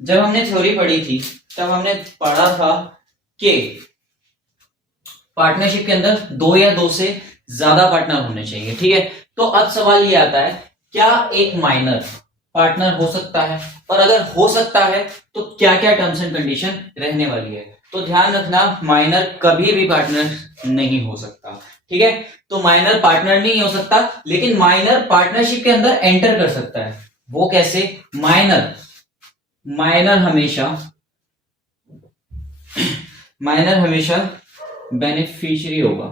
जब हमने थ्योरी पढ़ी थी तब हमने पढ़ा था कि पार्टनरशिप के अंदर दो या दो से ज्यादा पार्टनर होने चाहिए, ठीक है। तो अब सवाल ये आता है, क्या एक माइनर पार्टनर हो सकता है, और अगर हो सकता है तो क्या क्या टर्म्स एंड कंडीशन रहने वाली है। तो ध्यान रखना, माइनर कभी भी पार्टनर नहीं हो सकता, ठीक है। तो माइनर पार्टनर नहीं हो सकता, लेकिन माइनर पार्टनरशिप के अंदर एंटर कर सकता है। वो कैसे? माइनर माइनर हमेशा माइनर हमेशा बेनिफिशियरी होगा,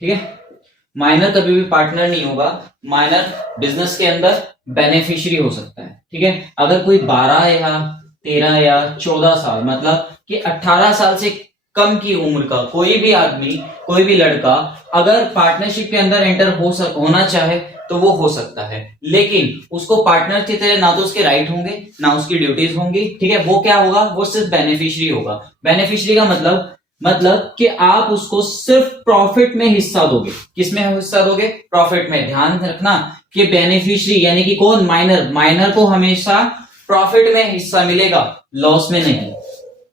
ठीक है। माइनर कभी भी पार्टनर नहीं होगा, माइनर बिजनेस के अंदर बेनिफिशियरी हो सकता है, ठीक है। अगर कोई 12 या 13 या 14 साल, मतलब कि 18 साल से कम की उम्र का कोई भी आदमी, कोई भी लड़का अगर पार्टनरशिप के अंदर एंटर होना चाहे तो वो हो सकता है, लेकिन उसको पार्टनर की तरह ना तो उसके राइट होंगे ना उसकी ड्यूटीज होंगी, ठीक है। वो क्या होगा? वो सिर्फ बेनिफिशियरी होगा। बेनिफिशियरी का मतलब कि आप उसको सिर्फ प्रॉफिट में हिस्सा दोगे। किसमें हिस्सा दोगे? प्रॉफिट में। ध्यान रखना कि बेनिफिशियरी यानी कि कौन? माइनर को हमेशा प्रॉफिट में हिस्सा मिलेगा, लॉस में नहीं,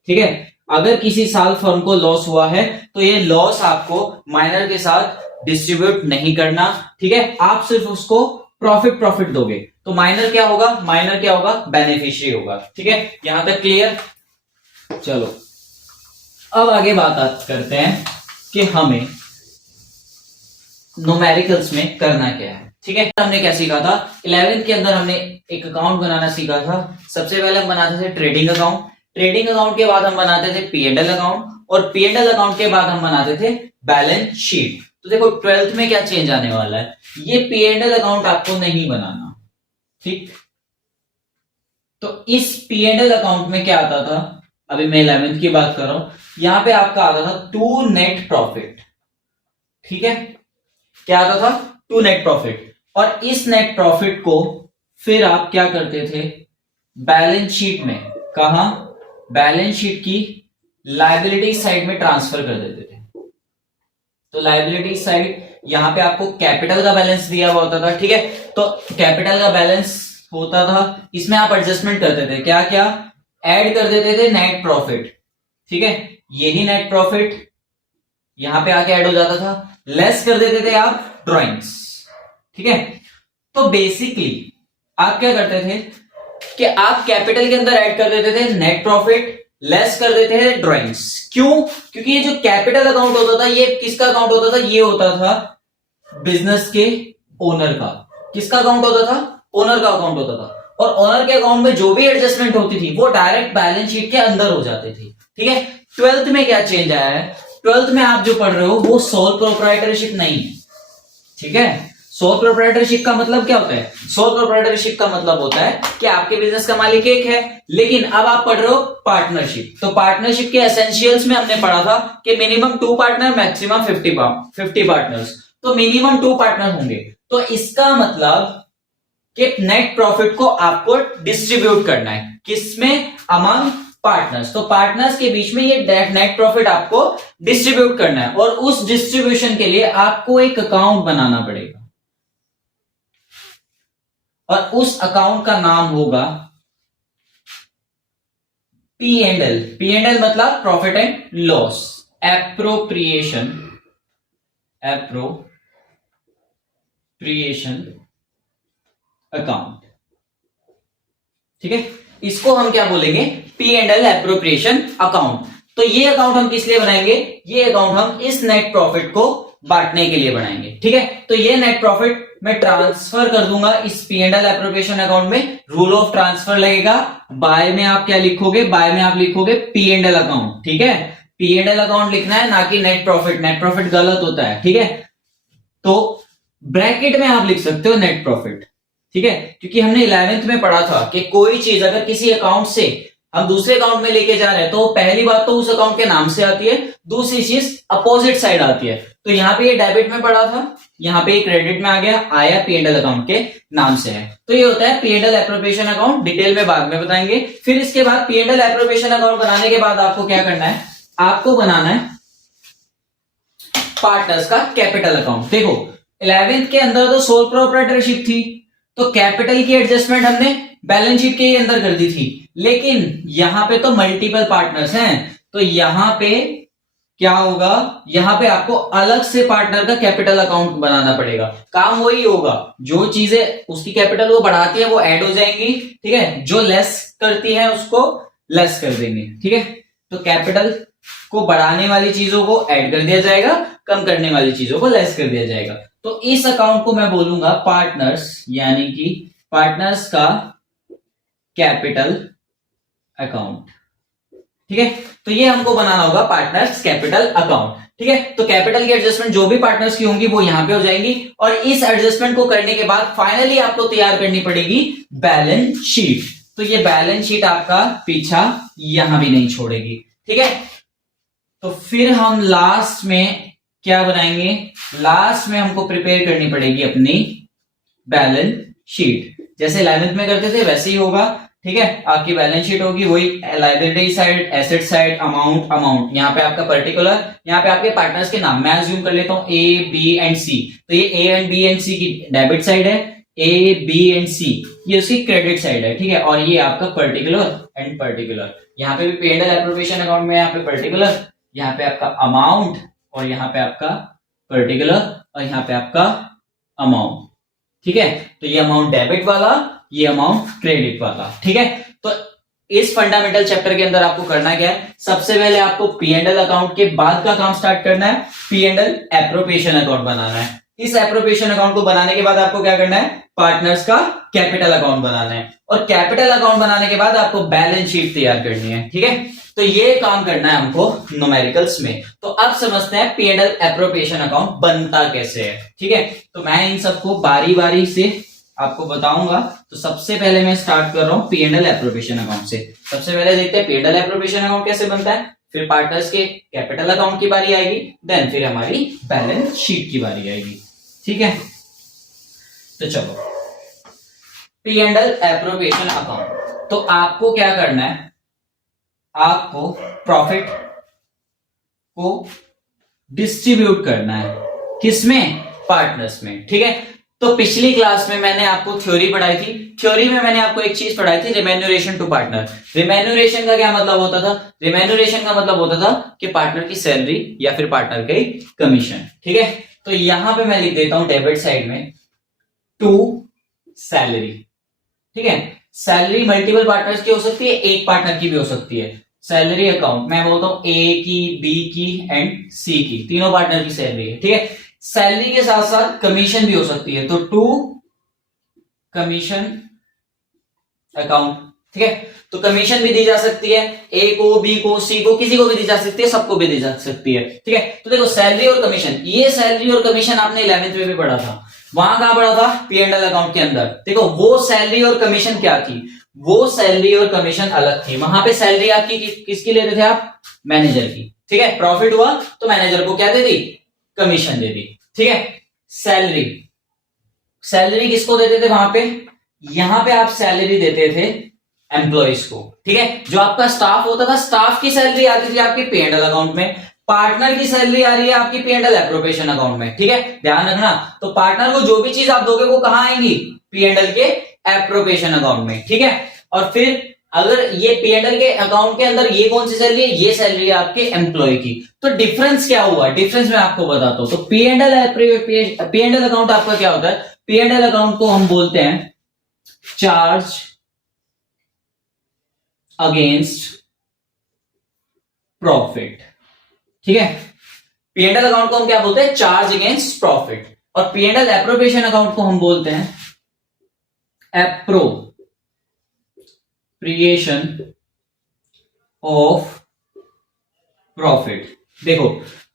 ठीक है। अगर किसी साल फर्म को लॉस हुआ है तो ये लॉस आपको माइनर के साथ डिस्ट्रीब्यूट नहीं करना, ठीक है। आप सिर्फ उसको प्रॉफिट दोगे। तो माइनर क्या होगा? बेनिफिशियरी होगा, ठीक है। यहां तक क्लियर? चलो अब आगे बात करते हैं कि हमें न्यूमेरिकल्स में करना क्या है, ठीक है। हमने क्या सीखा था? 11th के अंदर हमने एक अकाउंट बनाना सीखा था। सबसे पहले हम बनाते थे ट्रेडिंग अकाउंट, ट्रेडिंग अकाउंट के बाद हम बनाते थे P&L अकाउंट, और P&L अकाउंट के बाद हम बनाते थे बैलेंस शीट। तो देखो 12th में क्या चेंज आने वाला है, ये P&L अकाउंट आपको नहीं बनाना, ठीक। तो इस P&L अकाउंट में क्या आता था? अभी मैं 11th की बात कर रहा हूं। यहां पे आपका आता था टू नेट प्रॉफिट, ठीक है। क्या आता था? To net profit. और इस नेट प्रॉफिट को फिर आप क्या करते थे? बैलेंस शीट में, कहा? बैलेंस शीट की लायबिलिटी साइड में ट्रांसफर कर देते थे। तो लायबिलिटी साइड, यहां पे आपको कैपिटल का बैलेंस दिया हुआ होता था, ठीक है। तो कैपिटल का बैलेंस होता था, इसमें आप एडजस्टमेंट करते थे। क्या क्या? ऐड कर देते थे नेट प्रॉफिट, ठीक है। यही नेट प्रॉफिट यहां पे आके ऐड हो जाता था। लेस कर देते थे आप ड्रॉइंग्स, ठीक है। तो बेसिकली आप क्या करते थे कि आप कैपिटल के अंदर ऐड कर देते थे नेट प्रॉफिट, लेस कर देते थे ड्रॉइंग्स। क्यों? क्योंकि ये जो कैपिटल अकाउंट होता था, ये किसका अकाउंट होता था? ये होता था बिजनेस के ओनर का। किसका अकाउंट होता था? ओनर का अकाउंट होता था। और ओनर के अकाउंट में जो भी एडजस्टमेंट होती थी वो डायरेक्ट बैलेंस शीट के अंदर हो जाती थी, ठीक है। 12th में क्या चेंज आया है? 12th में आप जो पढ़ रहे हो वो सोल प्रोप्राइटरशिप नहीं है, ठीक है। सोल प्रोप्राइटरशिप का मतलब क्या होता है? सोल प्रोप्राइटरशिप का मतलब होता है कि आपके बिजनेस का मालिक एक है, लेकिन अब आप पढ़ रहे हो पार्टनरशिप। तो पार्टनरशिप के एसेंशियल्स में हमने पढ़ा था कि मिनिमम 2 पार्टनर, मैक्सिमम 50 पार्टनर्स। तो मिनिमम 2 पार्टनर होंगे। तो इसका मतलब कि नेट प्रॉफिट को आपको डिस्ट्रीब्यूट करना है, किसमें? Among partners. तो पार्टनर्स के बीच में ये नेट प्रॉफिट आपको डिस्ट्रीब्यूट करना है, और उस डिस्ट्रीब्यूशन के लिए आपको एक अकाउंट बनाना पड़ेगा, और उस अकाउंट का नाम होगा P&L। P&L मतलब profit and loss, appropriation account, ठीक है। इसको हम क्या बोलेंगे? P&L appropriation account. तो ये अकाउंट हम किस लिए बनाएंगे? ये अकाउंट हम इस नेट प्रॉफिट को बांटने के लिए बनाएंगे, ठीक है। तो ये नेट प्रॉफिट मैं ट्रांसफर कर दूंगा इस P&L एप्रोप्रिएशन अकाउंट में। रूल ऑफ ट्रांसफर लगेगा। बाय में आप क्या लिखोगे? बाय में आप लिखोगे P&L अकाउंट, ठीक है। P&L अकाउंट लिखना है, ना कि नेट प्रॉफिट। नेट प्रॉफिट गलत होता है, ठीक है। तो ब्रैकेट में आप लिख सकते हो नेट प्रॉफिट, ठीक है। क्योंकि हमने 11th में पढ़ा था कि कोई चीज अगर किसी अकाउंट से हम दूसरे अकाउंट में लेके जा रहे हैं तो पहली बात तो उस अकाउंट के नाम से आती है, दूसरी चीज अपोजिट साइड आती है। तो यहाँ पे ये डेबिट में पड़ा था, यहाँ पे क्रेडिट में आ गया, आया P&L अकाउंट के नाम से है। तो ये होता है P&L एप्रोप्रिएशन अकाउंट। डिटेल में बाद में बताएंगे। फिर इसके बाद P&L एप्रोप्रिएशन अकाउंट बनाने के बाद आपको क्या करना है? आपको बनाना है पार्टनर्स का कैपिटल अकाउंट। देखो 11th के अंदर तो सोल प्रोप्राइटरशिप थी, तो कैपिटल की एडजस्टमेंट हमने बैलेंस शीट के ही अंदर कर दी थी, लेकिन यहां पे तो मल्टीपल पार्टनर्स हैं, तो यहां पे क्या होगा, यहां पे आपको अलग से पार्टनर का कैपिटल अकाउंट बनाना पड़ेगा। काम वही होगा, जो चीजें उसकी कैपिटल वो बढ़ाती है वो ऐड हो जाएंगी, ठीक है, जो लेस करती है उसको लेस कर देंगे, ठीक है। तो कैपिटल को बढ़ाने वाली चीजों को ऐड कर दिया जाएगा, कम करने वाली चीजों को लेस कर दिया जाएगा। तो इस अकाउंट को मैं बोलूंगा पार्टनर्स, यानी कि पार्टनर्स का कैपिटल अकाउंट, ठीक है। तो ये हमको बनाना होगा पार्टनर्स कैपिटल अकाउंट, ठीक है। तो कैपिटल की एडजस्टमेंट जो भी पार्टनर्स की होंगी वो यहां पे हो जाएंगी, और इस एडजस्टमेंट को करने के बाद फाइनली आपको तैयार करनी पड़ेगी बैलेंस शीट। तो ये बैलेंस शीट आपका पीछा यहां भी नहीं छोड़ेगी, ठीक है। तो फिर हम लास्ट में क्या बनाएंगे, लास्ट में हमको प्रिपेयर करनी पड़ेगी अपनी बैलेंस शीट, जैसे 11th में करते थे वैसे ही होगा, ठीक है। आपकी बैलेंस शीट होगी वही, liability side, asset side, amount, यहाँ पे आपका पर्टिकुलर, यहाँ पे आपके पार्टनर्स के नाम मैं अज्यूम कर लेता हूँ ए बी एंड सी, तो ये ए एंड बी एंड सी की डेबिट साइड है, ए बी एंड सी ये उसकी क्रेडिट साइड है, ठीक है। और ये आपका पर्टिकुलर एंड पर्टिकुलर, यहाँ पे भी पे एंड एप्रोप्रिएशन अकाउंट में यहाँ पे पर्टिकुलर, यहाँ पे आपका अमाउंट, और यहाँ पे आपका पर्टिकुलर, और यहाँ पे आपका अमाउंट, ठीक है। तो ये अमाउंट डेबिट वाला, ये अमाउंट क्रेडिट वाला, ठीक है। तो इस फंडामेंटल चैप्टर के अंदर आपको करना क्या है, सबसे पहले आपको पी एंड एल अकाउंट के बाद का काम स्टार्ट करना है, P and L appropriation account बनाना है। इस एप्रोप्रिएशन अकाउंट को बनाने के बाद आपको क्या करना है, पार्टनर्स का कैपिटल अकाउंट बनाना है, और कैपिटल अकाउंट बनाने के बाद आपको बैलेंस शीट तैयार करनी है, ठीक है। तो ये काम करना है हमको न्यूमेरिकल्स में। तो अब समझते हैं P and L appropriation account बनता कैसे है, ठीक है। तो मैं इन सबको बारी बारी से आपको बताऊंगा। तो सबसे पहले मैं स्टार्ट कर रहा हूं P and L appropriation account से। सबसे पहले देखते हैं P and L appropriation account कैसे बनता है, फिर पार्टनर्स के कैपिटल अकाउंट की बारी आएगी, देन फिर हमारी बैलेंस शीट की बारी आएगी, ठीक है। तो चलो P and L appropriation account, तो आपको क्या करना है, आपको प्रॉफिट को डिस्ट्रीब्यूट करना है, किसमें, पार्टनर्स में, ठीक है। तो पिछली क्लास में मैंने आपको थ्योरी पढ़ाई थी, थ्योरी में मैंने आपको एक चीज पढ़ाई थी, रिमेन्यूरेशन टू पार्टनर। रिमेन्यूरेशन का क्या मतलब होता था, रिमेन्यूरेशन का मतलब होता था कि पार्टनर की सैलरी या फिर पार्टनर की कमीशन, ठीक है। तो यहां पे मैं लिख देता हूं डेबिट साइड में टू सैलरी, ठीक है। सैलरी मल्टीपल पार्टनर्स की हो सकती है, एक पार्टनर की भी हो सकती है। सैलरी अकाउंट मैं बोलता हूं ए की, बी की एंड सी की, तीनों पार्टनर की सैलरी है, ठीक है। सैलरी के साथ साथ कमीशन भी हो सकती है, तो टू कमीशन अकाउंट, ठीक है। तो कमीशन भी दी जा सकती है, ए को, बी को, सी को, किसी को भी दी जा सकती है, सबको भी दी जा सकती है, ठीक है। तो देखो सैलरी और कमीशन, ये सैलरी और कमीशन आपने 11th में भी पढ़ा था, वहां कहां पढ़ा था, पी एंड एल अकाउंट के अंदर। देखो वो सैलरी और कमीशन क्या थी, वो सैलरी और कमीशन अलग थी। वहां पे सैलरी आपकी किसकी लेते थे आप, मैनेजर की, ठीक है। प्रॉफिट हुआ तो मैनेजर को क्या दे दी, कमीशन दे दी, ठीक है। सैलरी, सैलरी किसको देते थे वहां पे, यहां पे आप सैलरी देते थे एम्प्लॉइज को, ठीक है। जो आपका स्टाफ होता था, स्टाफ की सैलरी आती थी आपकी पी एंड एल अकाउंट में, पार्टनर की सैलरी आ रही है आपकी P and L appropriation account में, ठीक है। ध्यान रखना, तो पार्टनर को जो भी चीज आप दोगे वो कहां आएंगी, पी एंड एल के एप्रोप्रिएशन अकाउंट में, ठीक है। और फिर अगर ये पी एंड एल के अकाउंट के अंदर ये कौन सी सैलरी है, ये सैलरी है आपके एम्प्लॉय की। तो डिफरेंस क्या हुआ, डिफरेंस मैं आपको बताता हूं। तो पी एंड एल अकाउंट आपका क्या होता है, पी एंड एल अकाउंट को हम बोलते हैं चार्ज अगेंस्ट प्रॉफिट, ठीक है। पी एंड एल अकाउंट को हम क्या बोलते हैं, चार्ज अगेंस्ट प्रॉफिट। और P and L appropriation account को हम बोलते हैं एप्रोप्रिएशन ऑफ प्रॉफिट। देखो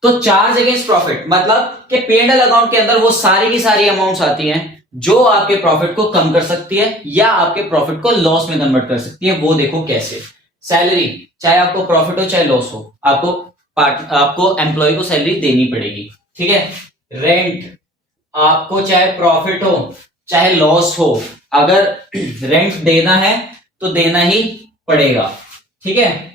तो चार्ज अगेंस्ट प्रॉफिट मतलब कि पी एंड एल अकाउंट के अंदर वो सारी की सारी अमाउंट्स आती हैं जो आपके प्रॉफिट को कम कर सकती है या आपके प्रॉफिट को लॉस में कन्वर्ट कर सकती है। वो देखो कैसे, सैलरी चाहे आपको प्रॉफिट हो चाहे लॉस हो, आपको एम्प्लॉय को सैलरी देनी पड़ेगी, ठीक है। रेंट आपको चाहे प्रॉफिट हो चाहे लॉस हो, अगर रेंट देना है तो देना ही पड़ेगा, ठीक है।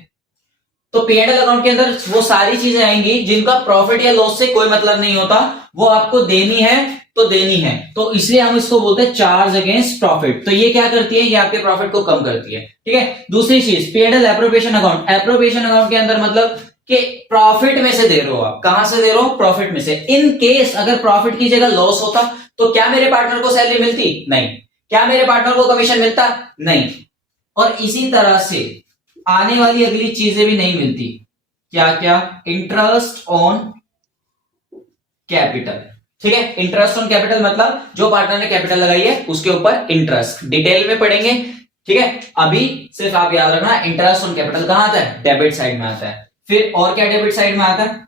तो पी एंड एल अकाउंट के अंदर वो सारी चीजें आएंगी जिनका प्रॉफिट या लॉस से कोई मतलब नहीं होता, वो आपको देनी है तो देनी है, तो इसलिए हम इसको बोलते हैं चार्ज अगेंस्ट प्रॉफिट। तो ये क्या करती है, ये आपके प्रॉफिट को कम करती है। ठीक है, दूसरी चीज P&L appropriation account. Appropriation account के अंदर मतलब कि प्रॉफिट में से दे रहे हो आप, कहां से दे रहे हो, प्रॉफिट में से। इन केस अगर प्रॉफिट की जगह लॉस होता तो क्या मेरे पार्टनर को सैलरी मिलती? नहीं। क्या मेरे पार्टनर को कमीशन मिलता? नहीं। और इसी तरह से आने वाली अगली चीजें भी नहीं मिलती। क्या क्या? Interest on capital. ठीक है, इंटरेस्ट ऑन कैपिटल मतलब जो पार्टनर ने कैपिटल लगाई है उसके ऊपर इंटरेस्ट, डिटेल में पढ़ेंगे। ठीक है, अभी सिर्फ आप याद रखना इंटरेस्ट ऑन कैपिटल कहां आता है? डेबिट साइड में आता है। फिर और क्या डेबिट साइड में आता है?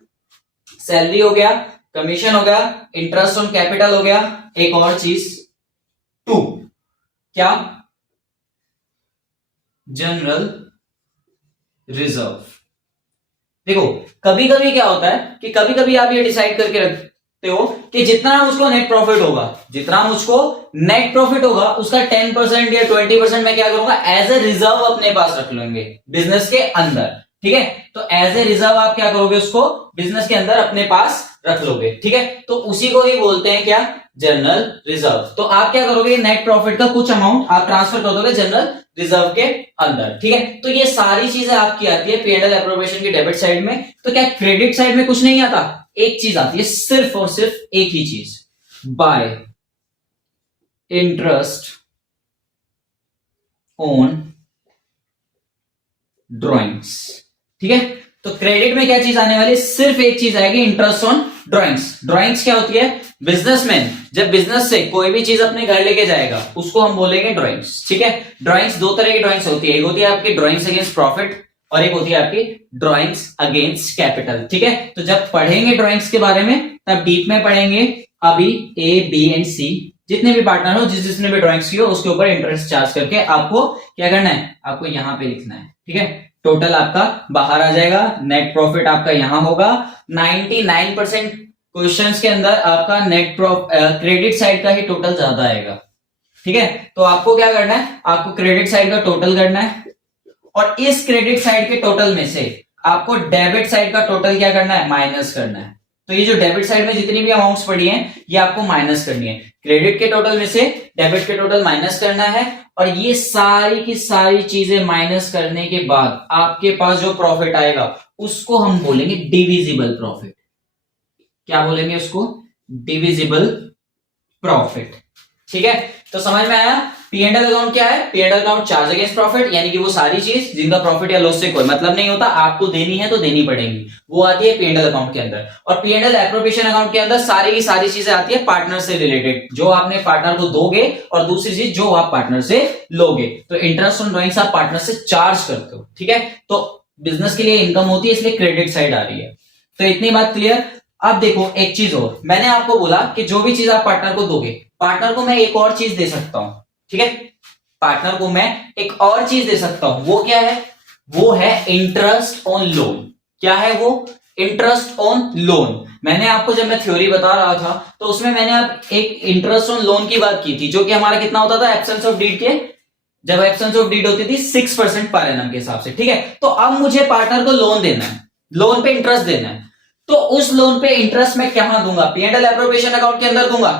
सैलरी हो गया, कमीशन हो गया, इंटरेस्ट ऑन कैपिटल हो गया, एक और चीज 2 क्या? General reserve. देखो कभी कभी क्या होता है कि कभी कभी आप ये डिसाइड करके रखते हो कि जितना मुझको नेट प्रॉफिट होगा, जितना मुझको नेट प्रॉफिट होगा उसका 10% या 20% मैं क्या करूंगा, एज ए रिजर्व अपने पास रख लेंगे बिजनेस के अंदर। ठीक है, तो एज ए रिजर्व आप क्या करोगे, उसको बिजनेस के अंदर अपने पास रख लोगे। ठीक है, तो उसी को ही बोलते हैं क्या? General reserve. तो आप क्या करोगे, नेट प्रॉफिट का कुछ अमाउंट आप ट्रांसफर कर दोगे जनरल रिजर्व के अंदर। ठीक है, तो ये सारी चीजें आपकी आती है P&L एप्रोप्रिएशन की डेबिट साइड में। तो क्या क्रेडिट साइड में कुछ नहीं आता? एक चीज आती है, सिर्फ और सिर्फ एक ही चीज, बाय इंटरेस्ट ऑन ड्रॉइंग्स। ठीक है, तो क्रेडिट में क्या चीज आने वाली है? सिर्फ एक चीज आएगी, इंटरेस्ट ऑन ड्रॉइंग्स। ड्रॉइंग्स क्या होती है? बिजनेसमैन जब बिजनेस से कोई भी चीज अपने घर लेके जाएगा उसको हम बोलेंगे ड्रॉइंग्स। ठीक है, ड्रॉइंग्स दो तरह की ड्रॉइंग्स होती है, एक होती है आपकी ड्रॉइंग्स अगेंस्ट प्रॉफिट और एक होती है आपकी ड्रॉइंग्स अगेंस्ट कैपिटल। ठीक है, तो जब पढ़ेंगे ड्रॉइंग्स के बारे में तब डीप में पढ़ेंगे। अभी ए बी एंड सी जितने भी पार्टनर हो, जिसने भी ड्रॉइंग्स की हो उसके ऊपर इंटरेस्ट चार्ज करके आपको क्या करना है, आपको यहां पे लिखना है। ठीक है, टोटल आपका बाहर आ जाएगा, नेट प्रॉफिट आपका यहां होगा। 99% क्वेश्चंस के अंदर आपका नेट क्रेडिट साइड का ही टोटल ज्यादा आएगा। ठीक है, तो आपको क्या करना है, आपको क्रेडिट साइड का टोटल करना है और इस क्रेडिट साइड के टोटल में से आपको डेबिट साइड का टोटल क्या करना है, माइनस करना है। तो ये जो डेबिट साइड में जितनी भी अमाउंट्स पड़ी हैं ये आपको माइनस करनी है। क्रेडिट के टोटल में से डेबिट के टोटल माइनस करना है और ये सारी की सारी चीजें माइनस करने के बाद आपके पास जो प्रॉफिट आएगा उसको हम बोलेंगे डिविजिबल प्रॉफिट। क्या बोलेंगे उसको? Divisible profit. ठीक है, तो समझ में आया? P&L अकाउंट क्या है? P&L account charge against profit, यानी कि वो सारी चीज जिनका प्रॉफिट या लॉस से कोई मतलब नहीं होता, आपको देनी है तो देनी पड़ेगी, वो आती है P&L अकाउंट के अंदर। और P&L एप्रोप्रिएशन अकाउंट के अंदर सारी की सारी चीजें आती है पार्टनर से रिलेटेड, जो आपने पार्टनर को दोगे, और दूसरी चीज जो आप पार्टनर से लोगे। तो इंटरेस्ट ऑन ड्रॉइंग्स आप पार्टनर से चार्ज करते हो। ठीक है, तो बिजनेस के लिए इनकम होती है, इसलिए क्रेडिट साइड आ रही है। तो इतनी बात क्लियर। अब देखो एक चीज और, मैंने आपको बोला कि जो भी चीज आप पार्टनर को दोगे, पार्टनर को मैं एक और चीज दे सकता हूं। ठीक है, पार्टनर को मैं एक और चीज दे सकता हूं, वो क्या है? वो है इंटरेस्ट ऑन लोन। क्या है वो? Interest on loan. मैंने आपको जब मैं थ्योरी बता रहा था तो उसमें मैंने आप एक इंटरेस्ट ऑन लोन की बात की थी, जो कि हमारा कितना होता था एब्सेंस ऑफ डीड के, जब एब्सेंस ऑफ डीड होती थी 6% पर एनम के हिसाब से। ठीक है, तो अब मुझे पार्टनर को लोन देना है, लोन पे इंटरेस्ट देना है, तो उस लोन पे इंटरेस्ट मैं कहां दूंगा? P&L एप्रोप्रिएशन अकाउंट के अंदर दूंगा?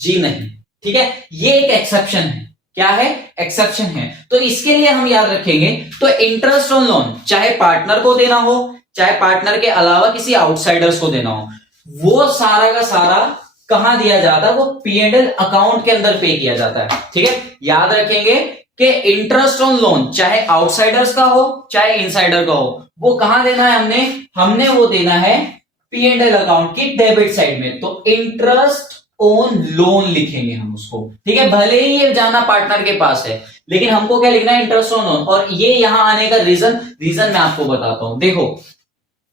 जी नहीं। ठीक है, ये एक एक्सेप्शन है। क्या है? एक्सेप्शन है। तो इसके लिए हम याद रखेंगे, तो इंटरेस्ट ऑन लोन चाहे पार्टनर को देना हो, चाहे पार्टनर के अलावा किसी आउटसाइडर्स को देना हो, वो सारा का सारा कहां दिया जाता है? वो P&L अकाउंट के अंदर पे किया जाता है। ठीक है, याद रखेंगे कि इंटरेस्ट ऑन लोन चाहे आउटसाइडर्स का हो चाहे इनसाइडर का हो, वो कहां देना है? हमने वो देना है P&L अकाउंट की डेबिट साइड में। तो इंटरेस्ट ऑन लोन लिखेंगे हम उसको। ठीक है, भले ही ये जाना पार्टनर के पास है, लेकिन हमको क्या लिखना है? Interest on loan. और ये यहां आने का रीजन मैं आपको बताता हूं। देखो,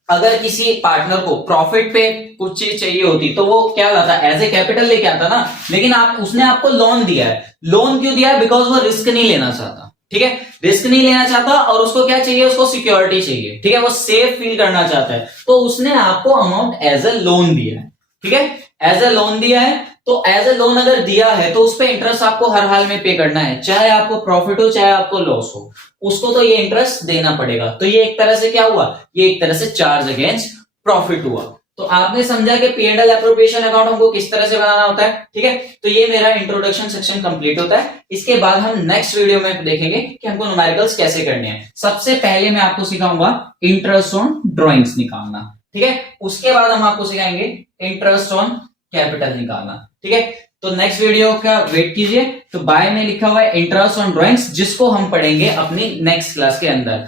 अगर किसी पार्टनर को प्रॉफिट पे कुछ चीज चाहिए होती तो वो क्या लाता? एज ए कैपिटल लेके आता ना, लेकिन उसने आपको लोन दिया है। लोन क्यों दिया है? बिकॉज वो रिस्क नहीं लेना चाहता। ठीक है, रिस्क नहीं लेना चाहता और उसको क्या चाहिए? उसको सिक्योरिटी चाहिए। ठीक है, वो सेफ फील करना चाहता है, तो उसने आपको अमाउंट एज ए लोन दिया है। ठीक है, एज ए लोन दिया है, तो एज ए लोन अगर दिया है तो उस पर इंटरेस्ट आपको हर हाल में पे करना है, चाहे आपको प्रॉफिट हो चाहे आपको लॉस हो, उसको तो ये इंटरेस्ट देना पड़ेगा। तो ये एक तरह से क्या हुआ? ये एक तरह से चार्ज अगेंस्ट प्रॉफिट हुआ। तो आपने समझा कि P&L एप्रोप्रिएशन अकाउंट हमको किस तरह से बनाना होता है, ठीक है। तो ये मेरा इंट्रोडक्शन सेक्शन कंप्लीट होता है। इसके बाद हम नेक्स्ट वीडियो में देखेंगे कि हमको न्यूमेरिकल्स कैसे करने हैं। सबसे पहले मैं आपको सिखाऊंगा इंटरेस्ट ऑन ड्राइंग्स निकालना, ठीक है। उसके बाद हम आपको सिखाएंगे इंटरेस्ट ऑन कैपिटल निकालना, ठीक है। तो नेक्स्ट वीडियो का वेट कीजिए। तो बाय में लिखा हुआ है इंटरेस्ट ऑन ड्राइंग्स, जिसको हम पढ़ेंगे अपनी नेक्स्ट क्लास के अंदर।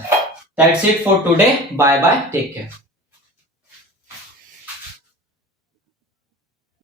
That's it for today, bye bye, take care.